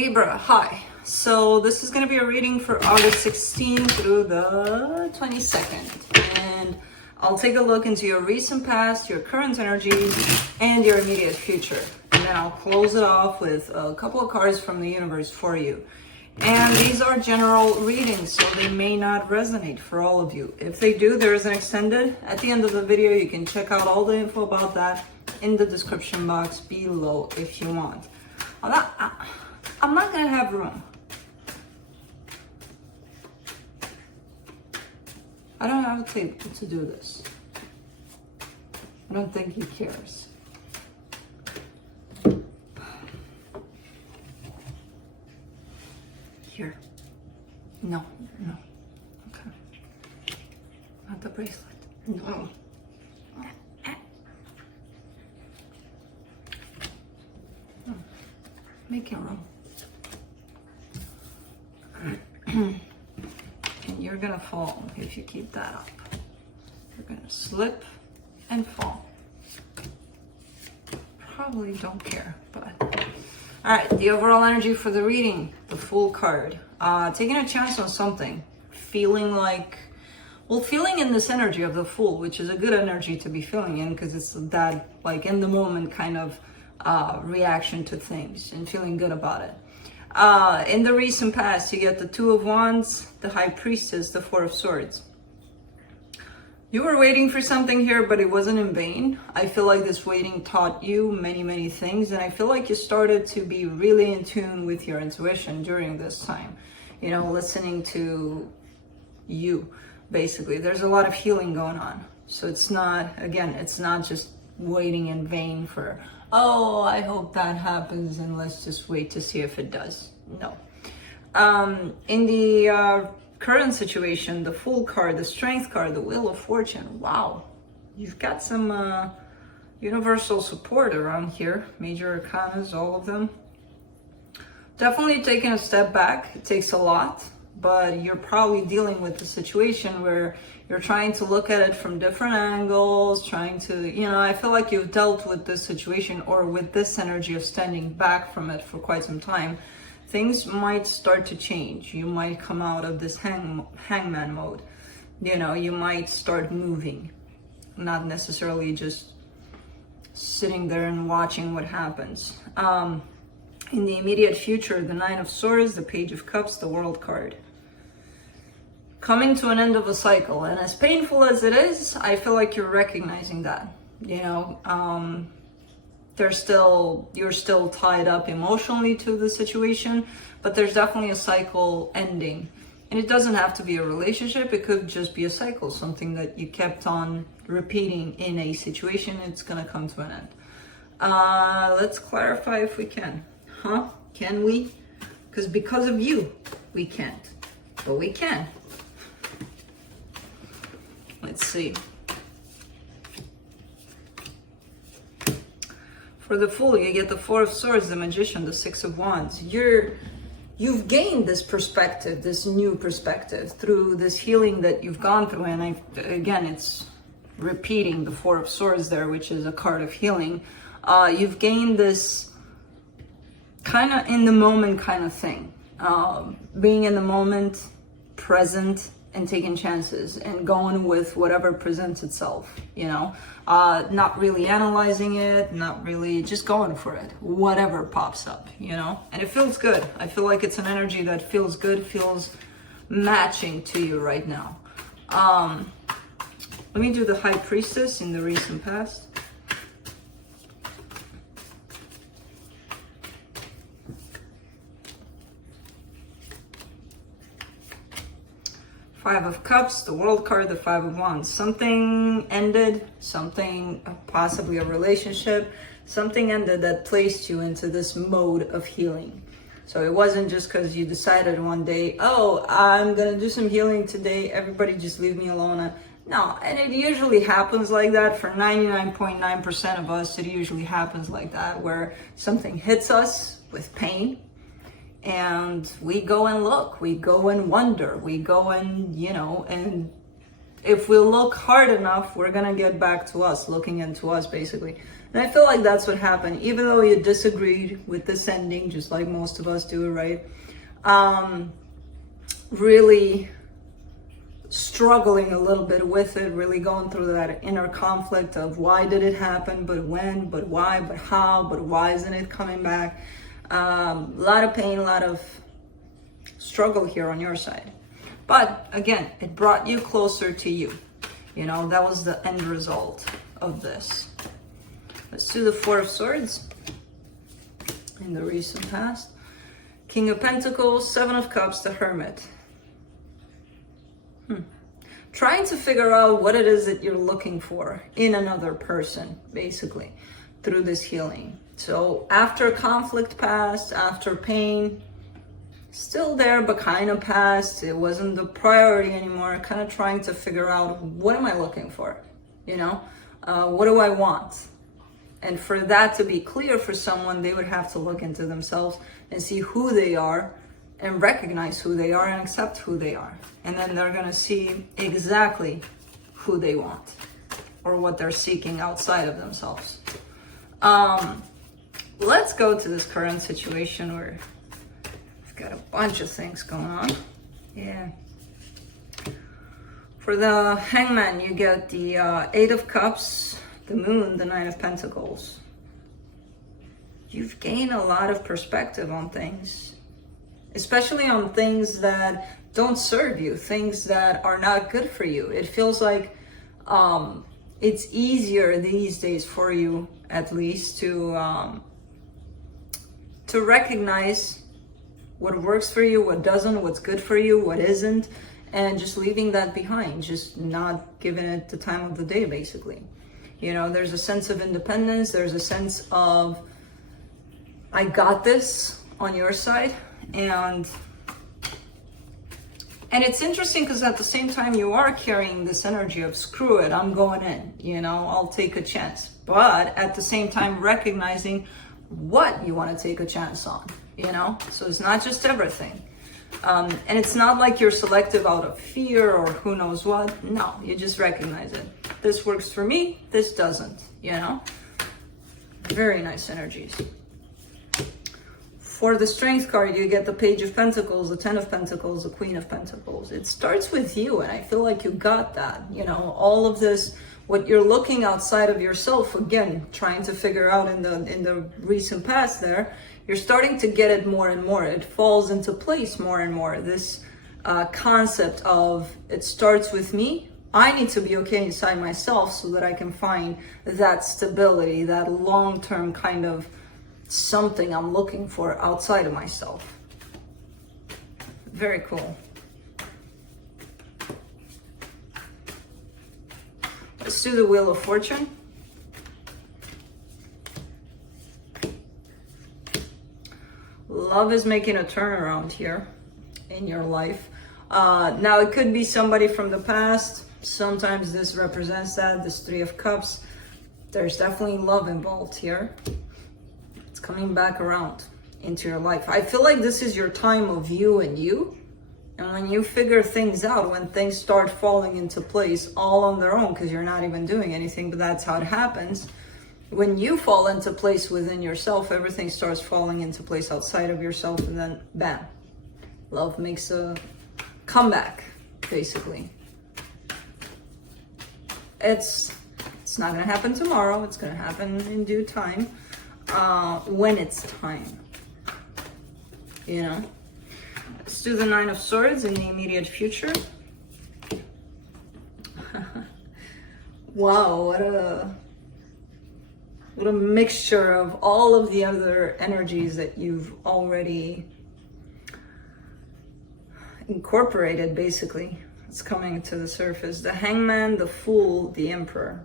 Libra, hi. So this is going to be a reading for August 16th through the 22nd. And I'll take a look into your recent past, your current energies, and your immediate future. And then I'll close it off with a couple of cards from the universe for you. And these are general readings, so they may not resonate for all of you. If they do, there is an extended. At the end of the video, you can check out all the info about that in the description box below if you want. I'm not gonna have room. I don't have a tape to do this. I don't think he cares. Here. No. Okay. Not the bracelet. No. Make your room. And you're gonna fall if you keep that up. You're gonna slip and fall. Probably don't care, but all right. The overall energy for the reading, the Fool card. Taking a chance on something, feeling in this energy of the Fool, which is a good energy to be feeling in because it's that like in the moment kind of reaction to things and feeling good about it. In the recent past, you get the Two of Wands, the High Priestess, the Four of Swords. You were waiting for something here, but it wasn't in vain. I feel like this waiting taught you many things, and I feel like you started to be really in tune with your intuition during this time. You know, listening to you, basically. There's a lot of healing going on. So it's not just waiting in vain for, oh, I hope that happens and let's just wait to see if it does. No. In the current situation, the Fool card, the Strength card, the Wheel of Fortune. Wow. You've got some universal support around here. Major arcanas, all of them. Definitely taking a step back. It takes a lot, but you're probably dealing with the situation where you're trying to look at it from different angles, trying to, I feel like you've dealt with this situation or with this energy of standing back from it for quite some time. Things might start to change. You might come out of this hangman mode. You might start moving, not necessarily just sitting there and watching what happens. In the immediate future, the Nine of Swords, the Page of Cups, the World card. Coming to an end of a cycle, and as painful as it is, I feel like you're recognizing that. You're still tied up emotionally to the situation, but there's definitely a cycle ending. And it doesn't have to be a relationship, it could just be a cycle, something that you kept on repeating in a situation. It's gonna come to an end. Let's clarify if we can. Can we? Because of you, we can't, but we can. Let's see. For the Fool, you get the Four of Swords, the Magician, the Six of Wands. You've gained this perspective, this new perspective through this healing that you've gone through. And again, it's repeating the Four of Swords there, which is a card of healing. You've gained this kind of in the moment kind of thing. Being in the moment, present, and taking chances and going with whatever presents itself, not really analyzing it, not really just going for it, whatever pops up, and it feels good. I feel like it's an energy that feels good, feels matching to you right now. Let me do the High Priestess in the recent past. Five of Cups, the World card, the Five of Wands. Something ended, possibly a relationship, something ended that placed you into this mode of healing. So it wasn't just because you decided one day, oh, I'm gonna do some healing today, everybody just leave me alone. No, and it usually happens like that for 99.9% of us. It usually happens like that, where something hits us with pain, and we go and look, we go and wonder, we go and, and if we look hard enough, we're gonna get back to us, looking into us basically. And I feel like that's what happened, even though you disagreed with this ending, just like most of us do, right? Really struggling a little bit with it, really going through that inner conflict of why did it happen, but when, but why, but how, but why isn't it coming back? A lot of pain, a lot of struggle here on your side. But again, it brought you closer to you. You know, that was the end result of this. Let's do the Four of Swords in the recent past. King of Pentacles, Seven of Cups, the Hermit. Trying to figure out what it is that you're looking for in another person, basically, through this healing. So after conflict passed, after pain, still there, but kind of passed. It wasn't the priority anymore. Kind of trying to figure out, what am I looking for? You know, what do I want? And for that to be clear for someone, they would have to look into themselves and see who they are and recognize who they are and accept who they are. And then they're going to see exactly who they want or what they're seeking outside of themselves. Let's go to this current situation where we've got a bunch of things going on. Yeah. For the Hangman, you get the Eight of Cups, the Moon, the Nine of Pentacles. You've gained a lot of perspective on things, especially on things that don't serve you, things that are not good for you. It feels like it's easier these days for you, at least, to recognize what works for you, what doesn't, what's good for you, what isn't, and just leaving that behind, just not giving it the time of the day, basically. You know, there's a sense of independence, there's a sense of, I got this on your side, and it's interesting because at the same time you are carrying this energy of screw it, I'm going in, you know, I'll take a chance. But at the same time recognizing what you want to take a chance on, you know, so it's not just everything. And it's not like you're selective out of fear or who knows what. No, you just recognize it. This works for me, this doesn't, you know. Very nice energies. For the Strength card, you get the Page of Pentacles, the Ten of Pentacles, the Queen of Pentacles. It starts with you, and I feel like you got that. You know, all of this, what you're looking outside of yourself, again, trying to figure out in the recent past there, you're starting to get it more and more. It falls into place more and more. This concept of, it starts with me. I need to be okay inside myself so that I can find that stability, that long-term kind of something I'm looking for outside of myself. Very cool. Let's do the Wheel of Fortune. Love is making a turnaround here in your life. Now it could be somebody from the past. Sometimes this represents that, this Three of Cups. There's definitely love involved here. It's coming back around into your life. I feel like this is your time of you and you. And when you figure things out, when things start falling into place all on their own, because you're not even doing anything, but that's how it happens. When you fall into place within yourself, everything starts falling into place outside of yourself, and then bam, love makes a comeback, basically. It's not gonna happen tomorrow, it's gonna happen in due time, when it's time, you know. Let's do the Nine of Swords in the immediate future. Wow, what a mixture of all of the other energies that you've already incorporated, basically. It's coming to the surface. The Hangman, the Fool, the Emperor.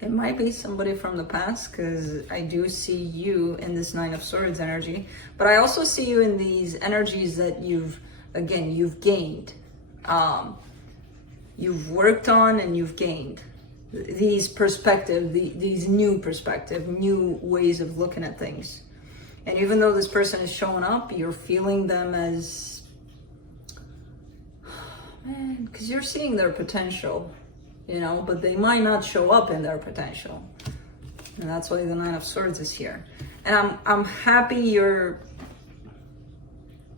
It might be somebody from the past, because I do see you in this Nine of Swords energy, but I also see you in these energies that you've gained. You've worked on and you've gained these perspective, these new perspective, new ways of looking at things. And even though this person is showing up, you're feeling them as, man, because you're seeing their potential. you know, but they might not show up in their potential. And that's why the Nine of Swords is here. And I'm happy you're,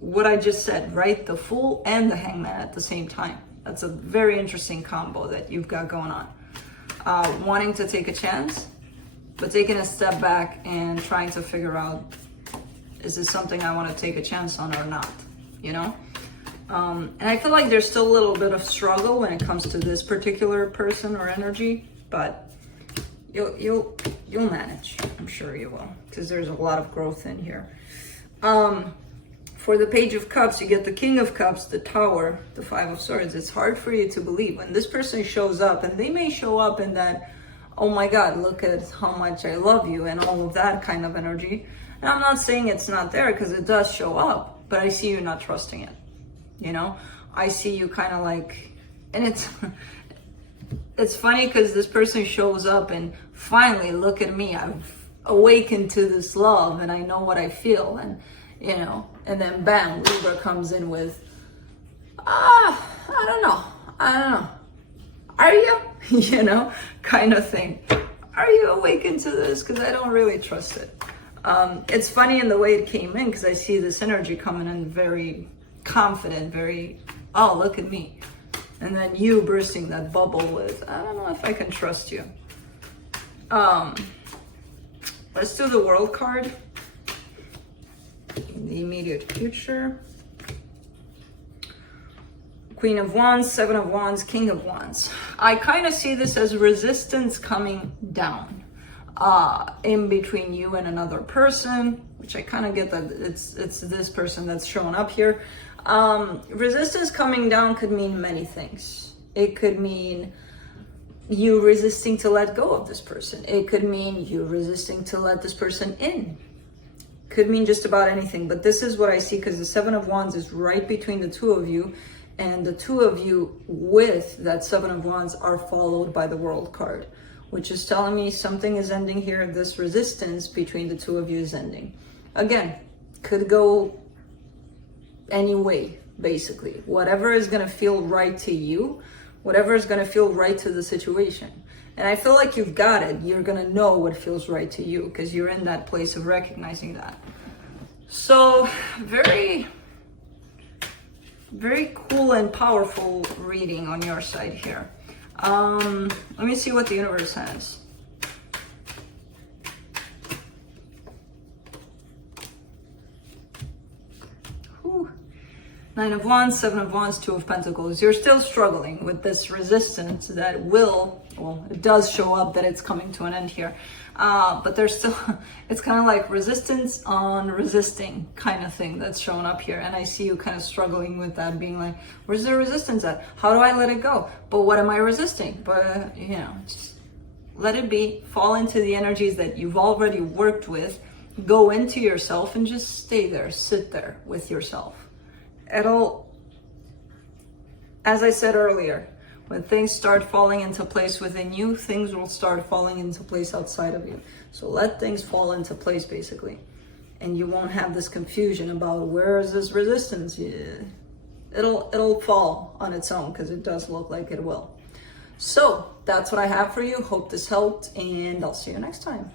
what I just said, right? The Fool and the Hangman at the same time. That's a very interesting combo that you've got going on. Wanting to take a chance, but taking a step back and trying to figure out, is this something I want to take a chance on or not, you know? And I feel like there's still a little bit of struggle when it comes to this particular person or energy, but you'll manage. I'm sure you will, because there's a lot of growth in here. For the Page of Cups, you get the King of Cups, the Tower, the Five of Swords. It's hard for you to believe when this person shows up, and they may show up in that, oh my God, look at how much I love you, and all of that kind of energy. And I'm not saying it's not there, because it does show up, but I see you not trusting it. You know, I see you kind of like, and it's funny because this person shows up and finally, look at me, I've awakened to this love and I know what I feel, and you know, and then bam, Libra comes in with, I don't know, are you, you know, kind of thing. Are you awakened to this? Because I don't really trust it. It's funny in the way it came in, because I see this energy coming in very confident, very, oh, look at me. And then you bursting that bubble with, I don't know if I can trust you. Let's do the World card. The immediate future. Queen of Wands, Seven of Wands, King of Wands. I kind of see this as resistance coming down in between you and another person, which I kind of get that it's this person that's showing up here. Resistance coming down could mean many things. It could mean you resisting to let go of this person. It could mean you resisting to let this person in. Could mean just about anything, but this is what I see, because the Seven of Wands is right between the two of you, and the two of you with that Seven of Wands are followed by the World card, which is telling me something is ending here. This resistance between the two of you is ending. Again, could go any way, basically. Whatever is going to feel right to you, whatever is going to feel right to the situation. And I feel like you've got it. You're going to know what feels right to you, because you're in that place of recognizing that. So very, very cool and powerful reading on your side here. Let me see what the universe has. Whew. Nine of Wands, Seven of Wands, Two of Pentacles. You're still struggling with this resistance that will, well, it does show up that it's coming to an end here. But there's still, it's kind of like resistance on resisting kind of thing that's showing up here. And I see you kind of struggling with that, being like, where's the resistance at? How do I let it go? But what am I resisting? But, you know, just let it be. Fall into the energies that you've already worked with. Go into yourself and just stay there, sit there with yourself. It'll, as I said earlier, when things start falling into place within you, things will start falling into place outside of you. So let things fall into place, basically. And you won't have this confusion about where is this resistance. It'll fall on its own, because it does look like it will. So that's what I have for you. Hope this helped, and I'll see you next time.